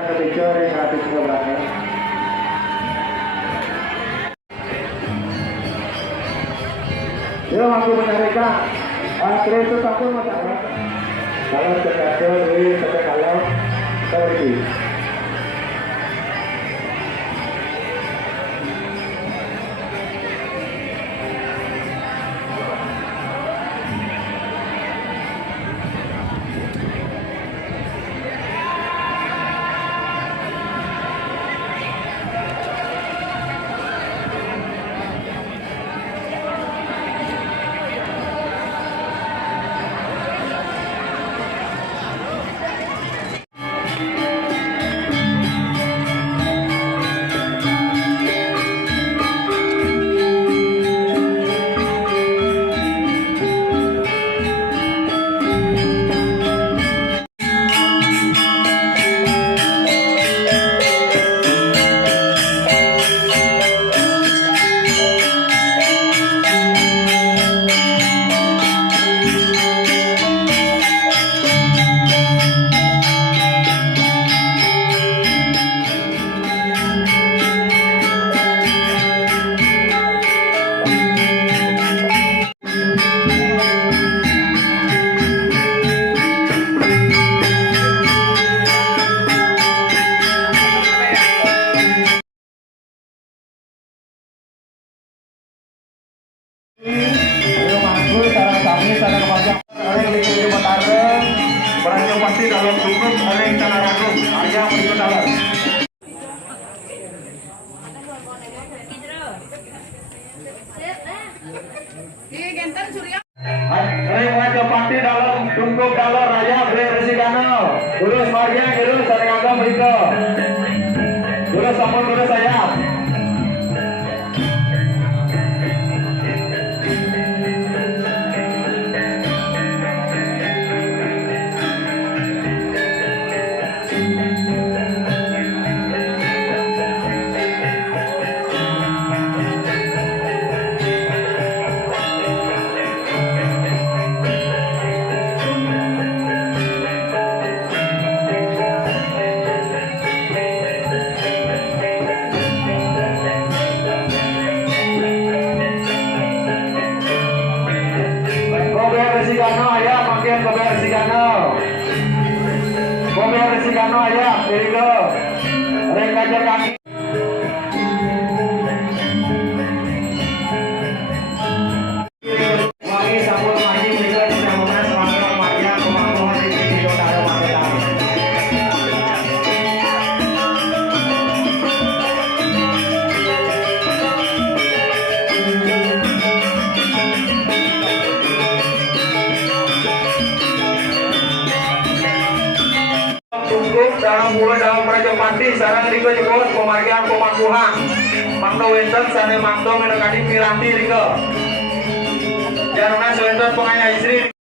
Picture yang gratis ke belakang. Yo, aku menarikkan. Kreatif aku masalah. Kalau terkadang duit, kalau pergi. Pasti dalam dukung ada yang tanah ragung, ayam itu dalam. Reng pasti dalam dukung dalam raya beri resigano, urus Maria, urus Sarangga berito, urus sampun urus saya. Resigano ayam, Irigo, Renggaja kaki. Wangi sabun mandi juga sudah mengenai selama Maria kemampuan ini di Dodaro Magelang. Dalam mulai dalam Praja Pati sarang Riko jebot pemargian pemangkuhan Mangdo Wenten sana Mangdo menekani Piranti Riko Jangan Wenten pengaya istri.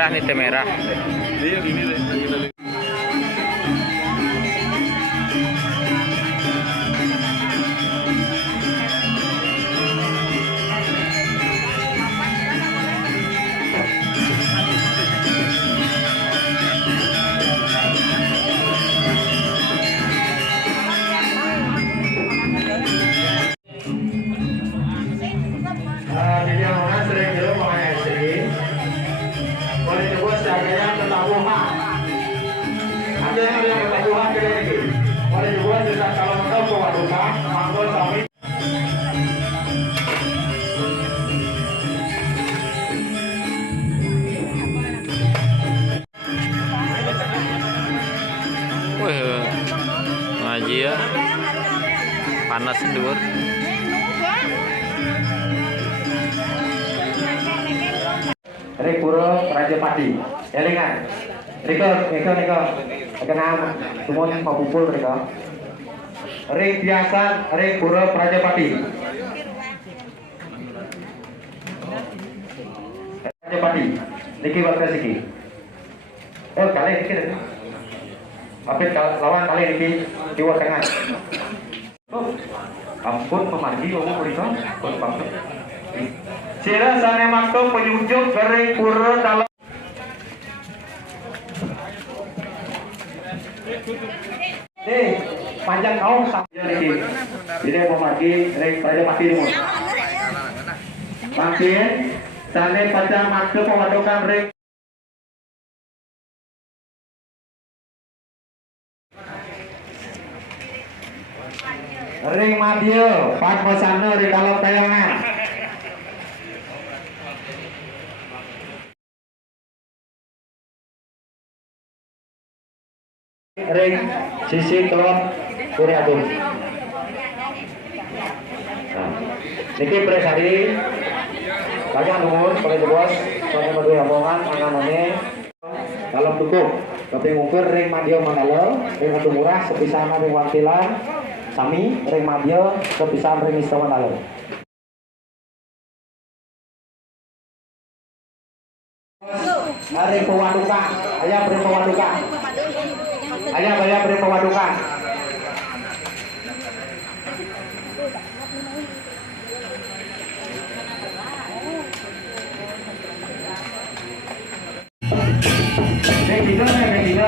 merah nih, teh merah. Jadi yang mana sering dulu mengenai istri, boleh coba seaganya ketahuan. Ada yang ketahuan kira ini. Boleh coba sejak kalau tahu ke waduka, manggol sami. Wih, ngaji ya. Panas dur. Pura Rajapati, elingan. Riko. Kenal semua mau kumpul Riko. Biasa, Pura Rajapati. Rajapati, niki bakal siki. Oh kali niki. Apa lawan kali niki Jawa Tengah. Oh, ampun pemargi ngomong Riko. Sira sane maktum penyujuk kering pura dalam panjang kaum saja ini. Jadi pemargi ring Rajapati dulu. Mampir sane panjang maktum pemadukan ring Madya, Pak Masana di dalam tayangan. Ring sisi kelon Puri Agung. Nah, niki presari banyak nuwun oleh bos sampai madu omongan anganane dalam tukup tapi ngukur ring Madya Mandala ring Atu Murah sepisan ring Wantilan sami ring Madya sepisan ring Isto Mandala. Ring Pewaduka, ayah ring Pewaduka. Ayah beri pewadukan. Ketiga.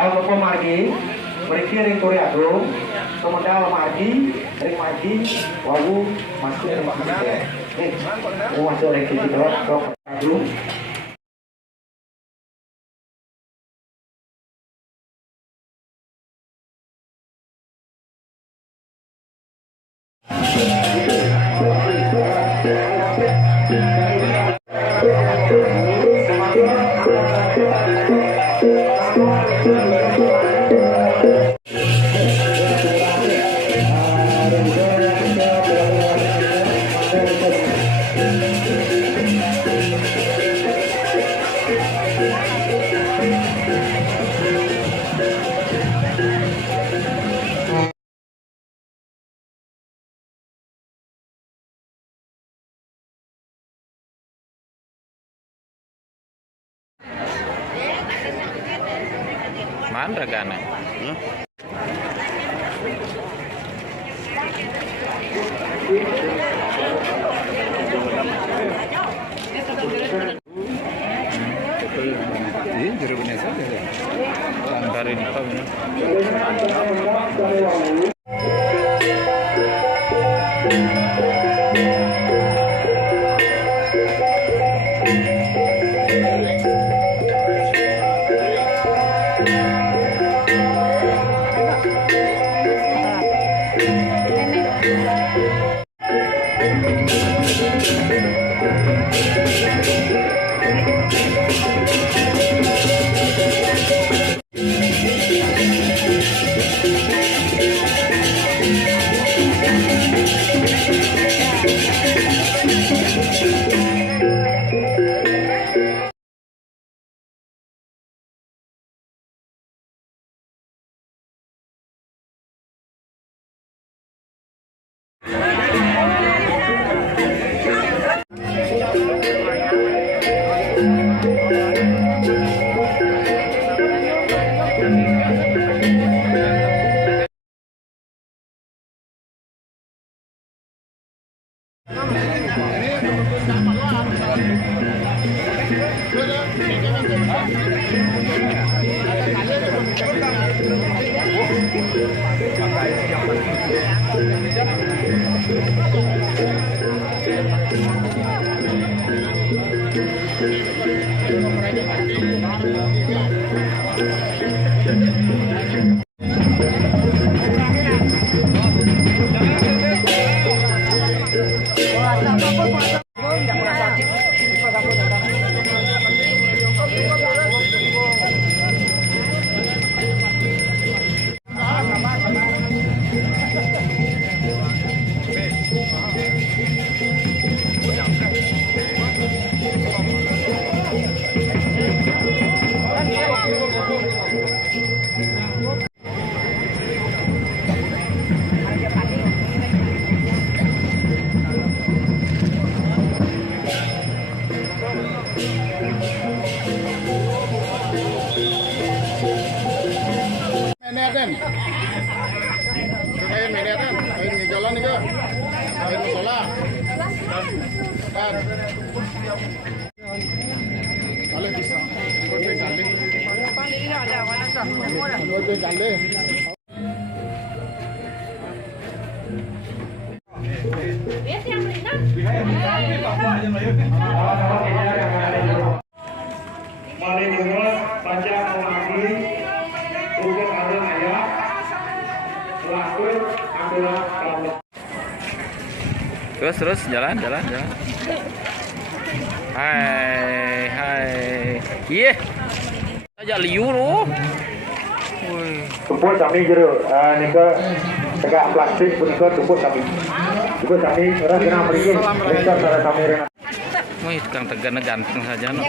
Lalu pemargi, mereka ring Puri Agung, kemudian margi, ring margi, wawu masuk ring margi, masuk ring sisi Puri Agung. Man regane. Ini juru binesa ya. Anggarin apa ini? Kain meniatan, kain ngejalan nih kak, kain musola, kan, kali bisa, kode kali, kode kali. Mari dengar baca mengaji untuk ada ayat lakukan adalah kalau Terus jalan. Hai. Iya. Aja liu lu. tumpuk kami jero nika tegak plastik punika tumpuk kami orang kena merikin mereka cara kamera. Wih, tukang tegana ganteng saja no.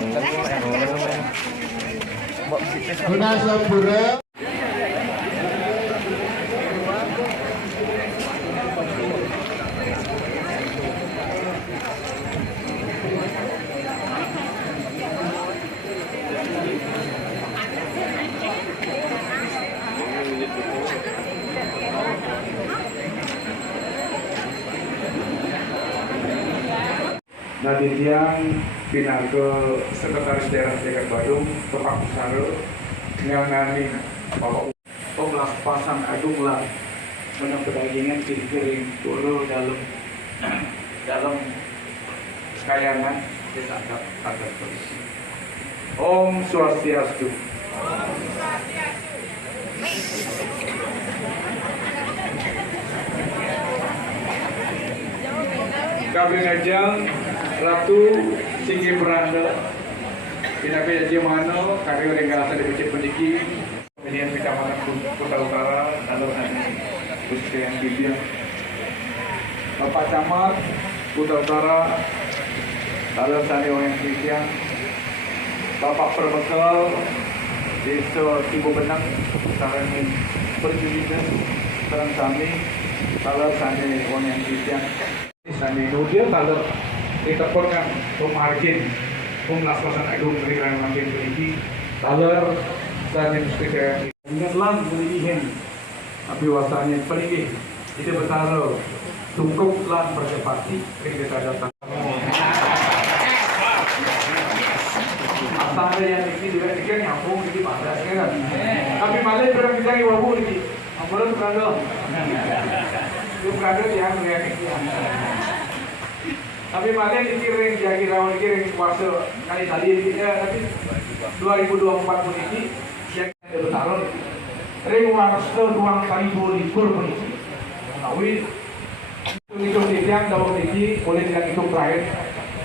Nanti siang pindah ke Sekretaris Daerah Jagat Badung, Bapak Pusaro, ngangani Bapak Pengelas Pasang Agung lah menang pedagingan kiri-kiri dulu dalam kayangan desa adat polisi. Om Swastiastu. Kami ngajang Ratu Singgi Beranda Pinapi Haji Mano Karyo Renggasa di Becik Pendiki Pemilihan Kecamatan Kota Utara Alur Hadi khususnya yang Bibiang Bapak Camat Kota Utara Alur Sani Oyang Bibiang Bapak Perbekal Desa Timbu Benang Sarang Perjudikan Sarang Sami Alur Sani Oyang Bibiang Sani Nudia Alur diteporkan pemargin Pemelaskosan Agung Negara Makin Pendiki Alur dan yang sekitar ingatlah mendihin tapi wasanya pelingin itu bertaruh cukuplah bercepati kita datang asalnya yang ini juga dikira nyambung di mana kan tapi malah berang kita yang wabu ini ampun berado itu berado yang tapi malah dikiring jadi rawan dikiring kuasa kali tadi tapi 2024 pun ini yang bertaruh ring warso tuang kali 2000 pun ini Awi hitung tiang dalam ini boleh tidak hitung terakhir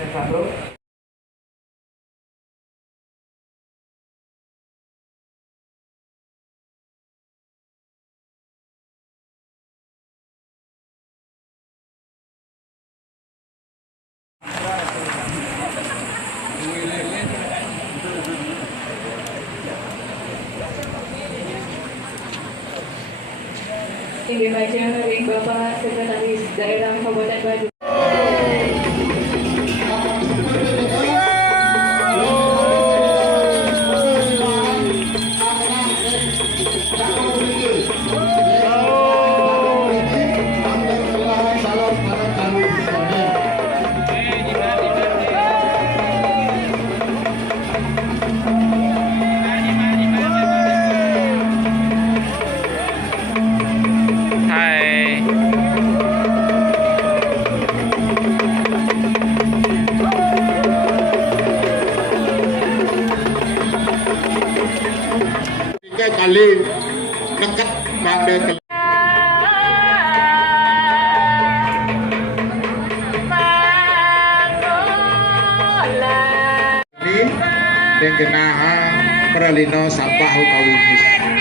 yang satu Yang dibaca oleh Bapak Sekretaris Daerah Kabupaten Badung. kali dekat pada ini dengan genaha Pralino Sampah Kawimis.